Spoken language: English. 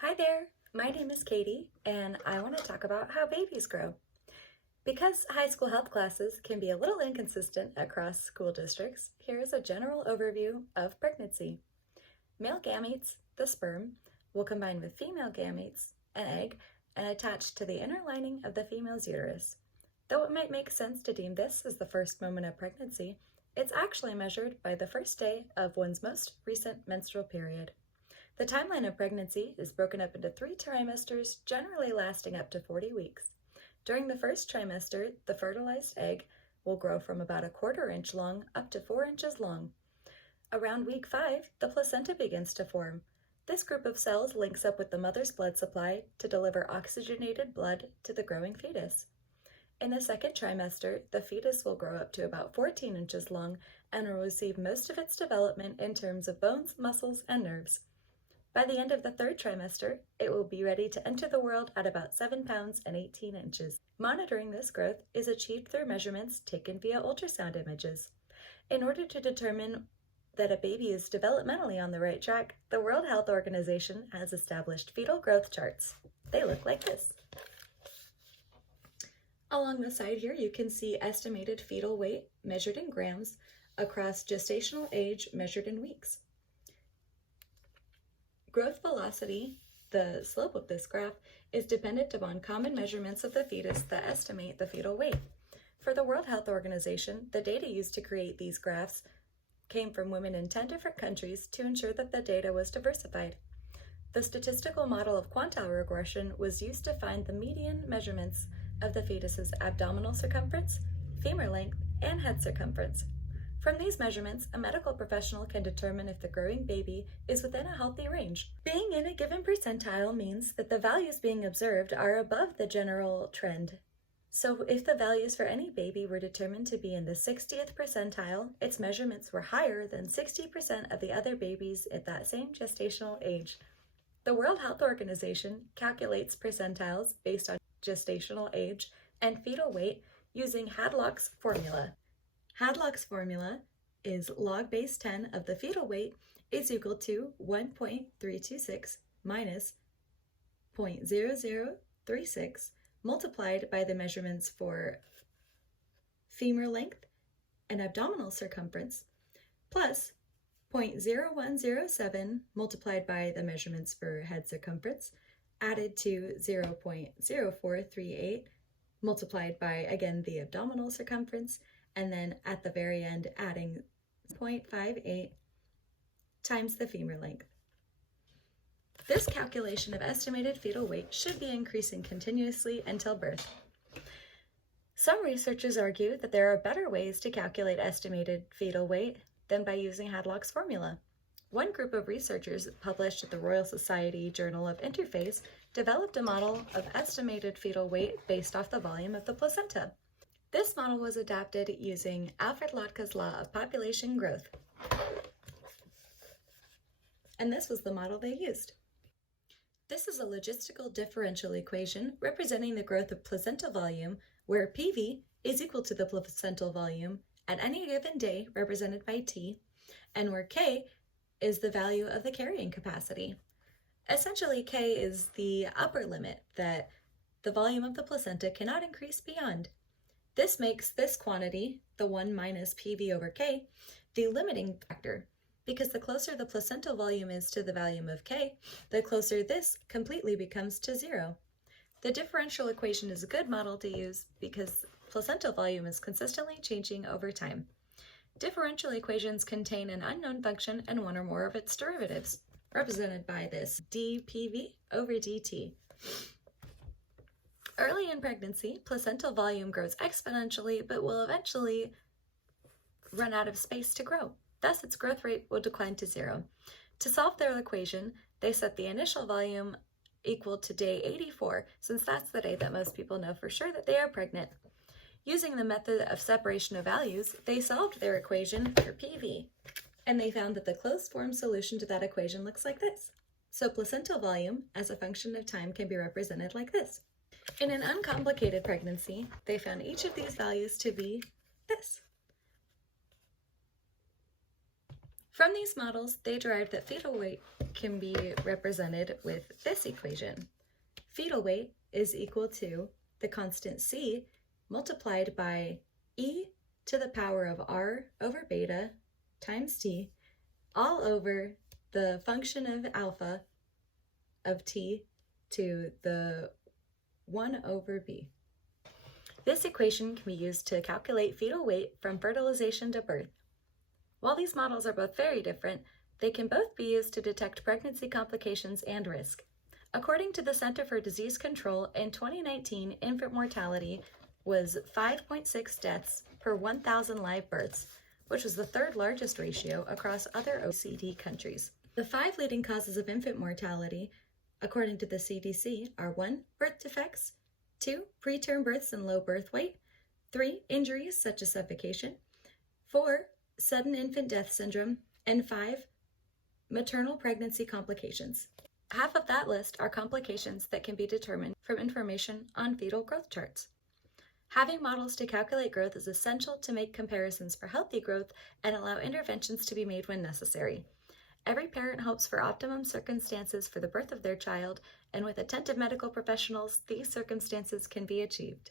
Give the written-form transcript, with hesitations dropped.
Hi there, my name is Katie, and I want to talk about how babies grow. Because high school health classes can be a little inconsistent across school districts, here is a general overview of pregnancy. Male gametes, the sperm, will combine with female gametes, an egg, and attach to the inner lining of the female's uterus. Though it might make sense to deem this as the first moment of pregnancy, it's actually measured by the first day of one's most recent menstrual period. The timeline of pregnancy is broken up into 3 trimesters, generally lasting up to 40 weeks. During the first trimester, the fertilized egg will grow from about a 1/4 inch long up to 4 inches long. Around week 5, the placenta begins to form. This group of cells links up with the mother's blood supply to deliver oxygenated blood to the growing fetus. In the second trimester, the fetus will grow up to about 14 inches long and will receive most of its development in terms of bones, muscles, and nerves. By the end of the third trimester, it will be ready to enter the world at about 7 pounds and 18 inches. Monitoring this growth is achieved through measurements taken via ultrasound images. In order to determine that a baby is developmentally on the right track, the World Health Organization has established fetal growth charts. They look like this. Along the side here, you can see estimated fetal weight measured in grams across gestational age measured in weeks. Growth velocity, the slope of this graph, is dependent upon common measurements of the fetus that estimate the fetal weight. For the World Health Organization, the data used to create these graphs came from women in 10 different countries to ensure that the data was diversified. The statistical model of quantile regression was used to find the median measurements of the fetus's abdominal circumference, femur length, and head circumference. From these measurements, a medical professional can determine if the growing baby is within a healthy range. Being in a given percentile means that the values being observed are above the general trend. So if the values for any baby were determined to be in the 60th percentile, its measurements were higher than 60% of the other babies at that same gestational age. The World Health Organization calculates percentiles based on gestational age and fetal weight using Hadlock's formula. Hadlock's formula is log base 10 of the fetal weight is equal to 1.326 minus 0.0036 multiplied by the measurements for femur length and abdominal circumference plus 0.0107 multiplied by the measurements for head circumference added to 0.0438 multiplied by, again, the abdominal circumference, and then at the very end adding 0.58 times the femur length. This calculation of estimated fetal weight should be increasing continuously until birth. Some researchers argue that there are better ways to calculate estimated fetal weight than by using Hadlock's formula. One group of researchers published at the Royal Society Journal of Interphase developed a model of estimated fetal weight based off the volume of the placenta. This model was adapted using Alfred Lotka's law of population growth. And this was the model they used. This is a logistical differential equation representing the growth of placental volume, where PV is equal to the placental volume at any given day, represented by T, and where K is the value of the carrying capacity. Essentially, K is the upper limit that the volume of the placenta cannot increase beyond. This makes this quantity, the 1 minus PV over K, the limiting factor, because the closer the placental volume is to the volume of K, the closer this completely becomes to 0. The differential equation is a good model to use because placental volume is consistently changing over time. Differential equations contain an unknown function and one or more of its derivatives, represented by this dPV over dt. Early in pregnancy, placental volume grows exponentially, but will eventually run out of space to grow. Thus, its growth rate will decline to 0. To solve their equation, they set the initial volume equal to day 84, since that's the day that most people know for sure that they are pregnant. Using the method of separation of values, they solved their equation for PV, and they found that the closed form solution to that equation looks like this. So placental volume, as a function of time, can be represented like this. In an uncomplicated pregnancy, they found each of these values to be this. From these models, they derived that fetal weight can be represented with this equation. Fetal weight is equal to the constant c multiplied by e to the power of r over beta times t, all over the function of alpha of t to the 1 over b. This equation can be used to calculate fetal weight from fertilization to birth. While these models are both very different, they can both be used to detect pregnancy complications and risk. According to the Center for Disease Control, in 2019, infant mortality was 5.6 deaths per 1,000 live births, which was the third largest ratio across other OECD countries. The 5 leading causes of infant mortality, according to the CDC, are 1. Birth defects, 2. Preterm births and low birth weight, 3. Injuries such as suffocation, 4. Sudden infant death syndrome, and 5. Maternal pregnancy complications. Half of that list are complications that can be determined from information on fetal growth charts. Having models to calculate growth is essential to make comparisons for healthy growth and allow interventions to be made when necessary. Every parent hopes for optimum circumstances for the birth of their child, and with attentive medical professionals, these circumstances can be achieved.